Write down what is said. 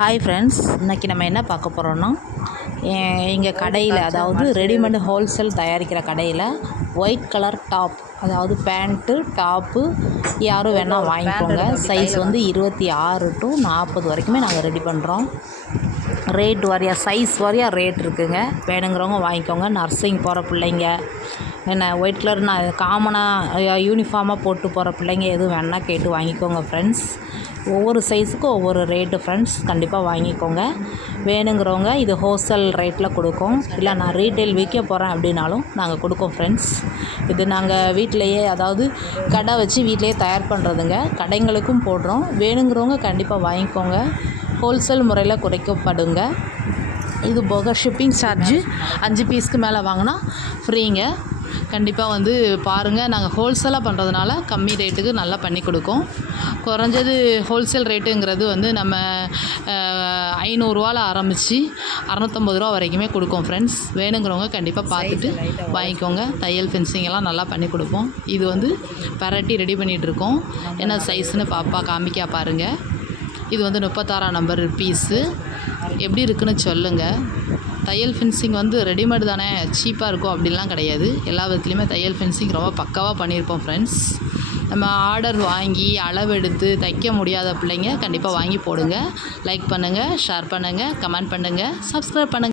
Hi friends இன்றைக்கி நம்ம என்ன பார்க்க போகிறோன்னா எங்கள் கடையில் அதாவது ரெடிமேட் ஹோல்சேல் தயாரிக்கிற கடையில் ஒயிட் கலர் டாப் அதாவது பேண்ட்டு டாப்பு யாரும் வேணால் வாங்கிக்கோங்க. சைஸ் வந்து இருபத்தி ஆறு டு நாற்பது வரைக்குமே நாங்கள் ரெடி பண்ணுறோம் ரேட் வாரியா சைஸ் வாரியா ரேட் இருக்குங்க. வேணுங்கிறவங்க வாங்கிக்கோங்க. நர்சிங் போகிற பிள்ளைங்க என்ன ஒயிட் கலர் நான் காமனாக யூனிஃபார்மாக போட்டு போகிற பிள்ளைங்க எதுவும் வேணால் கேட்டு வாங்கிக்கோங்க ஃப்ரெண்ட்ஸ் ஒவ்வொரு சைஸுக்கும் ஒவ்வொரு ரேட்டு ஃப்ரெண்ட்ஸ் கண்டிப்பாக வாங்கிக்கோங்க. வேணுங்கிறவங்க இது ஹோல்சேல் ரேட்டில் கொடுக்கோம். இல்லை நான் ரீட்டைல் விற்க போகிறேன் அப்படின்னாலும் நாங்கள் கொடுக்கோம் ஃப்ரெண்ட்ஸ் இது நாங்கள் வீட்டிலையே அதாவது கடை வச்சு வீட்டிலையே தயார் பண்ணுறதுங்க கடைங்களுக்கும் போடுறோம். வேணுங்கிறவங்க கண்டிப்பாக வாங்கிக்கோங்க. ஹோல்சேல் முறையில் குறைக்கப்படுங்க. இது போக ஷிப்பிங் சார்ஜு அஞ்சு பீஸ்க்கு மேலே வாங்கினா ஃப்ரீங்க கண்டிப்பாக வந்து பாருங்கள் நாங்கள் ஹோல்சேலாக பண்ணுறதுனால கம்மி ரேட்டுக்கு நல்லா பண்ணி கொடுக்கோம். குறைஞ்சது ஹோல்சேல் ரேட்டுங்கிறது வந்து நம்ம ஐநூறுரூவாவில் ஆரம்பித்து அறநூற்றம்பது ரூபா வரைக்குமே கொடுக்கோம் ஃப்ரெண்ட்ஸ் வேணுங்கிறவங்க கண்டிப்பாக பார்த்துட்டு வாங்கிக்கோங்க. தையல் ஃபென்சிங் எல்லாம் நல்லா பண்ணி கொடுப்போம். இது வந்து பரட்டி ரெடி பண்ணிகிட்ருக்கோம் என்ன சைஸ்னு பாப்பா காமிக்கா பாருங்கள் இது வந்து முப்பத்தாறாம் நம்பர் பீஸு எப்படி இருக்குன்னு சொல்லுங்கள் தையல் ஃபென்சிங் வந்து ரெடிமேட் தானே சீப்பாக இருக்கும் அப்படிலாம் கிடையாது. எல்லா விதத்துலேயுமே தையல் ஃபென்சிங் ரொம்ப பக்காவாக பண்ணியிருப்போம் ஃப்ரெண்ட்ஸ் நம்ம ஆர்டர் வாங்கி அளவெடுத்து தைக்க முடியாத பிள்ளைங்க கண்டிப்பாக வாங்கி போடுங்க. லைக் பண்ணுங்கள் ஷேர் பண்ணுங்கள் கமெண்ட் பண்ணுங்கள் சப்ஸ்கிரைப் பண்ணுங்கள்